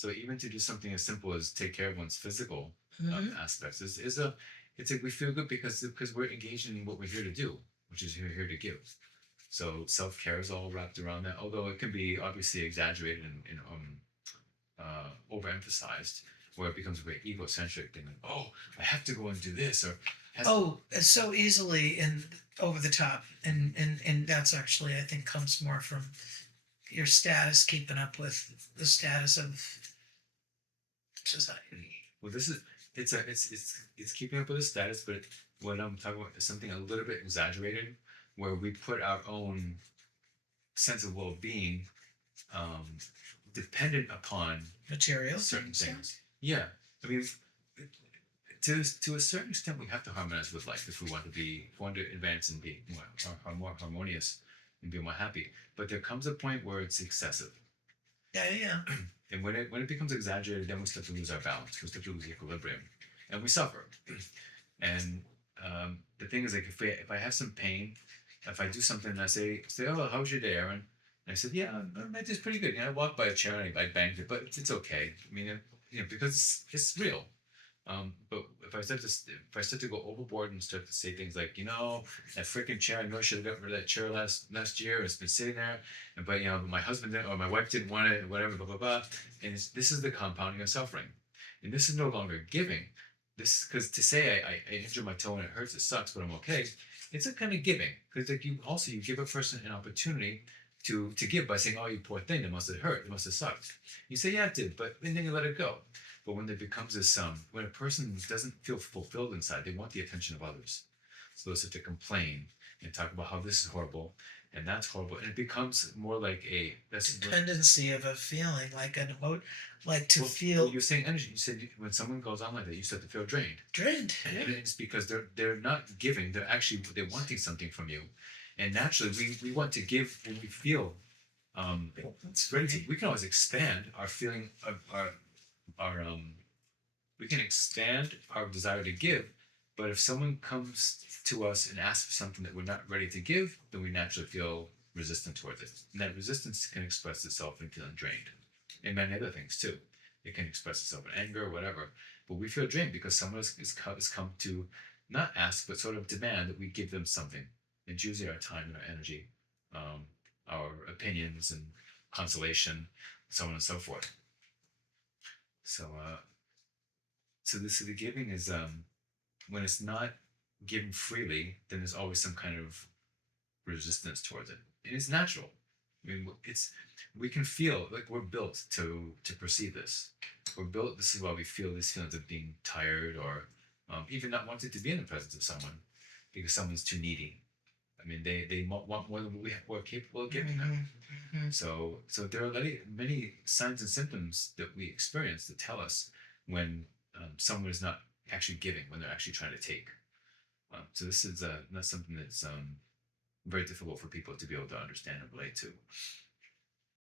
So even to do something as simple as take care of one's physical Hmm. aspects it's like we feel good because we're engaged in what we're here to do, which is we're here to give. So self care is all wrapped around that, although it can be obviously exaggerated and overemphasized, where it becomes a very egocentric thing. Like, oh, I have to go and do this, or has Oh, it's so easily and over the top, and that's actually, I think, comes more from your status, keeping up with the status of society. well, this is it's keeping up with the status, but what I'm talking about is something a little bit exaggerated, where we put our own sense of well being um, dependent upon Material certain things, yeah. things. Yeah, I mean, to a certain extent, we have to harmonize with life if we want to be, if we want to advance and be more harmonious and be more happy. But there comes a point where it's excessive, Yeah, yeah, yeah. and when it becomes exaggerated, then we start to lose our balance. We start to lose equilibrium, and we suffer. And the thing is, like, if I have some pain, if I do something and I say, oh, how's your day, Aaron? And I said, yeah, my day's pretty good. You know, I walked by a chair and I banged it, but it's okay. I mean, because it's real. But if I start to go overboard and start to say things like, that freaking chair, I know I should have got rid of that chair last year. It's been sitting there, but my husband didn't, or my wife didn't want it, whatever, blah blah blah. And this is the compounding of suffering, and this is no longer giving. This because to say I injured my toe and it hurts, it sucks, but I'm okay. It's a kind of giving because like you give a person an opportunity to give by saying, oh, you poor thing, it must have hurt, it must have sucked. You say, yeah, it did, but and then you let it go. But when it becomes this, when a person doesn't feel fulfilled inside, they want the attention of others. So they start to complain and talk about how this is horrible and that's horrible, and it becomes more like a that's Dependency of a feeling, like an emote, like to well, feel you're saying energy. You said when someone goes on like that, you start to feel drained, drained. and Yeah. it's because they're not giving. They're wanting something from you, and naturally we want to give when we feel That's ready to. funny. We can always expand our feeling of our we can expand our desire to give, but if someone comes to us and asks for something that we're not ready to give, then we naturally feel resistant towards it. And that resistance can express itself in feeling drained, and many other things too. It can express itself in anger or whatever. But we feel drained because someone has come to not ask, but sort of demand that we give them something. And it's usually our time and our energy, um, our opinions and consolation, so on and so forth. So, the giving is when it's not given freely, then there's always some kind of resistance towards it. And it's natural. I mean, we can feel like we're built to perceive this. We're built. This is why we feel these feelings of being tired or even not wanting to be in the presence of someone because someone's too needy. I mean, they want more than we're capable of giving them. Hmm. So there are many signs and symptoms that we experience that tell us when someone is not actually giving, when they're actually trying to take. So this is not something that's very difficult for people to be able to understand and relate to.